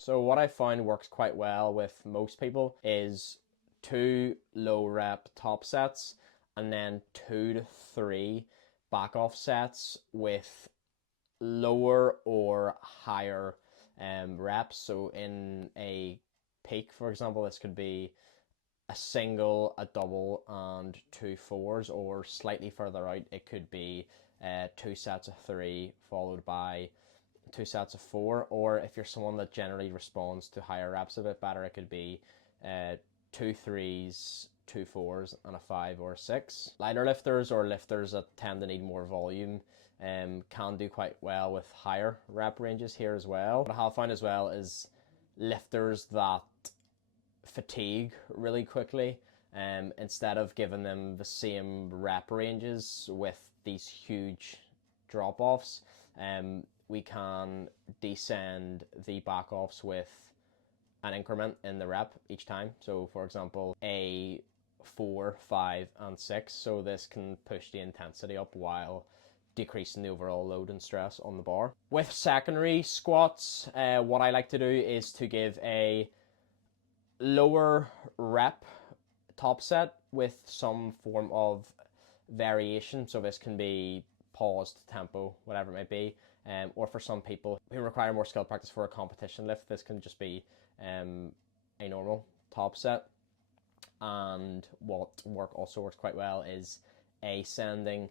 So what I found works quite well with most people is 2 low rep top sets and then 2 to 3 back off sets with lower or higher reps. So in a peak, for example, this could be a single, a double, and 2 4s, or slightly further out, it could be 2 sets of 3 followed by 2 sets of 4. Or if you're someone that generally responds to higher reps a bit better, it could be 2 3s, 2 4s, and a 5 or 6. Lighter lifters or lifters that tend to need more volume can do quite well with higher rep ranges here as well. What I have found as well is lifters that fatigue really quickly. Instead of giving them the same rep ranges with these huge drop offs, we can descend the back offs with an increment in the rep each time. So, for example, a 4, 5, and 6. So, this can push the intensity up while decreasing the overall load and stress on the bar. With secondary squats, what I like to do is to give a lower rep top set with some form of variation. So this can be paused tempo, whatever it may be. Or for some people who require more skill practice for a competition lift, this can just be a normal top set. And what also works quite well is ascending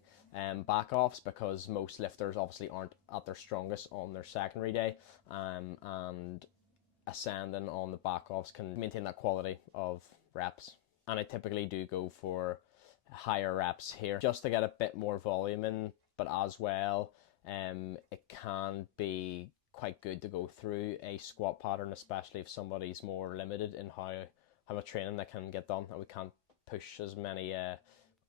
back offs, because most lifters obviously aren't at their strongest on their secondary day, and ascending on the back offs can maintain that quality of reps. And I typically do go for higher reps here just to get a bit more volume in, but as well, it can be quite good to go through a squat pattern, especially if somebody's more limited in how much training they can get done, and we can't push as many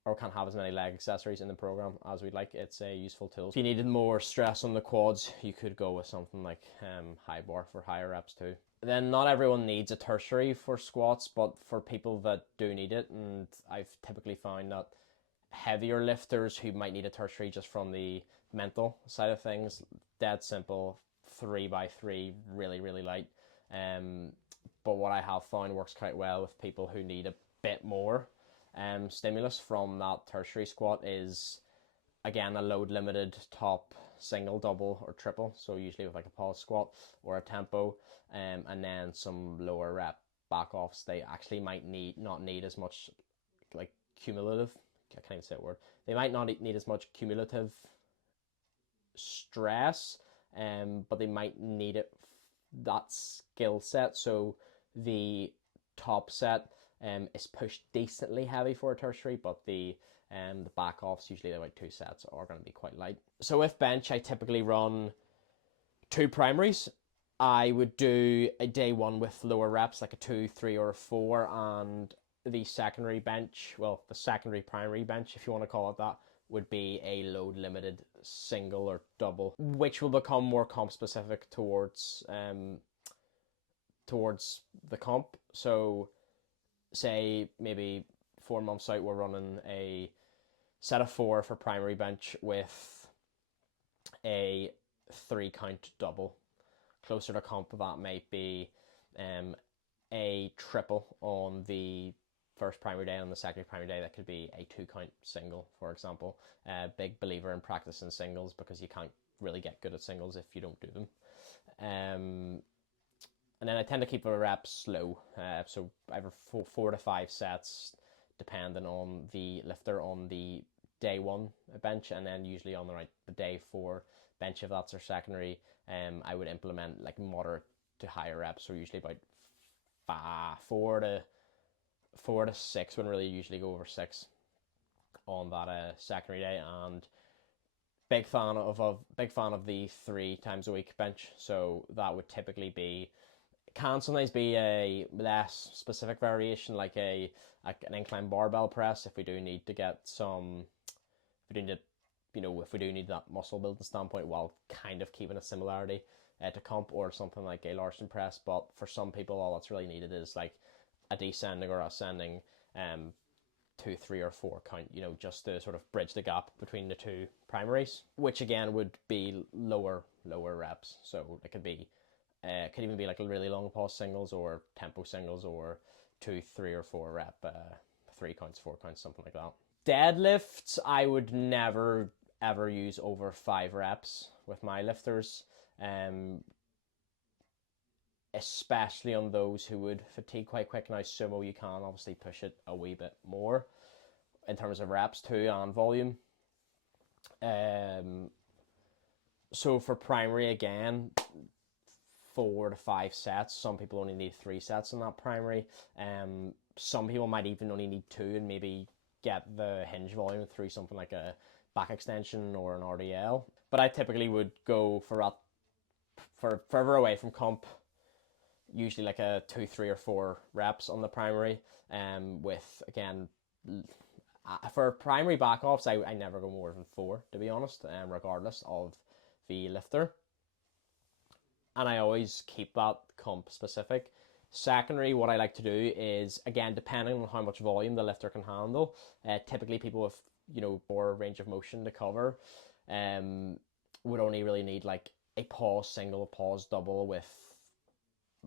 or can't have as many leg accessories in the program as we'd like. It's a useful tool. If you needed more stress on the quads, you could go with something like high bar for higher reps too. Then not everyone needs a tertiary for squats, but for people that do need it, and I've typically found that heavier lifters who might need a tertiary just from the mental side of things, dead simple, 3x3, really, really light. But what I have found works quite well with people who need a bit more stimulus from that tertiary squat is, again, a load limited top single, double, or triple. So usually with like a pause squat or a tempo, and then some lower rep back offs. They actually might not need as much like cumulative. I can't even say a word. They might not need as much cumulative stress, but they might need that skill set. So the top set is pushed decently heavy for a tertiary, but the back offs, usually about 2 sets, are going to be quite light. So with bench, I typically run 2 primaries. I would do a day 1 with lower reps, like a 2, 3, or a 4, and the secondary bench, well, the secondary primary bench, if you want to call it that, would be a load limited single or double, which will become more comp specific towards the comp. So say maybe 4 months out, we're running a set of 4 for primary bench with a 3 count double. Closer to comp, that might be a triple on the first primary day. On the secondary primary day, that could be a 2 count single, for example. Big believer in practicing singles, because you can't really get good at singles if you don't do them. And then I tend to keep the reps low, so either 4 to 5 sets, depending on the lifter, on the day 1 bench, and then usually on the day 4 bench, if that's their secondary, I would implement like moderate to higher reps, so usually about 4 to 6, when really usually go over 6 on that secondary day. And big fan of the 3 times a week bench, so that would typically be, can sometimes be a less specific variation, like an incline barbell press, if we do need to get some, if we do need that muscle building standpoint while kind of keeping a similarity to comp, or something like a Larson press. But for some people, all that's really needed is like a descending or ascending 2, 3, or 4 count, just to sort of bridge the gap between the 2 primaries, which again would be lower reps. So it could be It could even be like really long pause singles or tempo singles or 2, 3, or 4 rep, 3 counts, 4 counts, something like that. Deadlifts, I would never ever use over 5 reps with my lifters, especially on those who would fatigue quite quick. Now, sumo, you can obviously push it a wee bit more in terms of reps too and volume. So for primary, again, 4 to 5 sets. Some people only need 3 sets in that primary. Some people might even only need 2 and maybe get the hinge volume through something like a back extension or an RDL. But I typically would go for further away from comp, usually like a 2, 3, or 4 reps on the primary. With, again, for primary back offs, I never go more than 4, to be honest, regardless of the lifter. And I always keep that comp specific. Secondary, what I like to do is, again, depending on how much volume the lifter can handle, typically people with, more range of motion to cover, would only really need like a pause single, a pause double with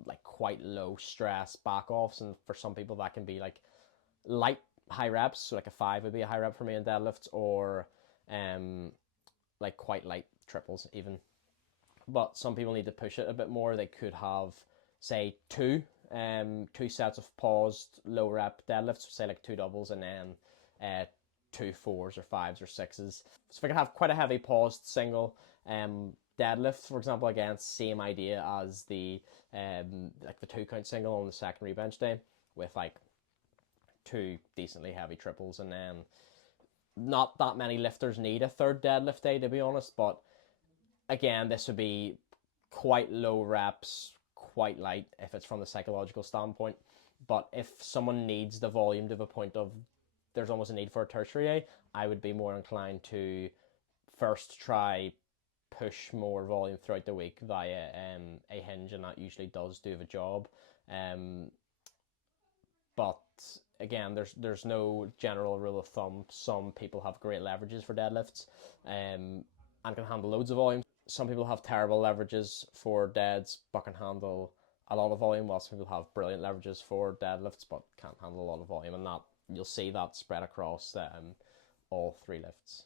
like quite low stress back offs. And for some people that can be like light high reps, so like a 5 would be a high rep for me in deadlifts, or like quite light triples even. But some people need to push it a bit more. They could have, say, two sets of paused low rep deadlifts, say like 2 doubles, and then 2 4s or 5s or 6s. So if I can have quite a heavy paused single deadlift, for example, again, same idea as the like the 2 count single on the secondary bench day, with like 2 decently heavy triples, and then not that many lifters need a third deadlift day, to be honest. But again, this would be quite low reps, quite light if it's from the psychological standpoint. But if someone needs the volume to the point of there's almost a need for a tertiary, I would be more inclined to first try push more volume throughout the week via a hinge, and that usually does do the job. But again, there's no general rule of thumb. Some people have great leverages for deadlifts and can handle loads of volume. Some people have terrible leverages for deads but can handle a lot of volume, while some people have brilliant leverages for deadlifts but can't handle a lot of volume, and that you'll see that spread across all 3 lifts.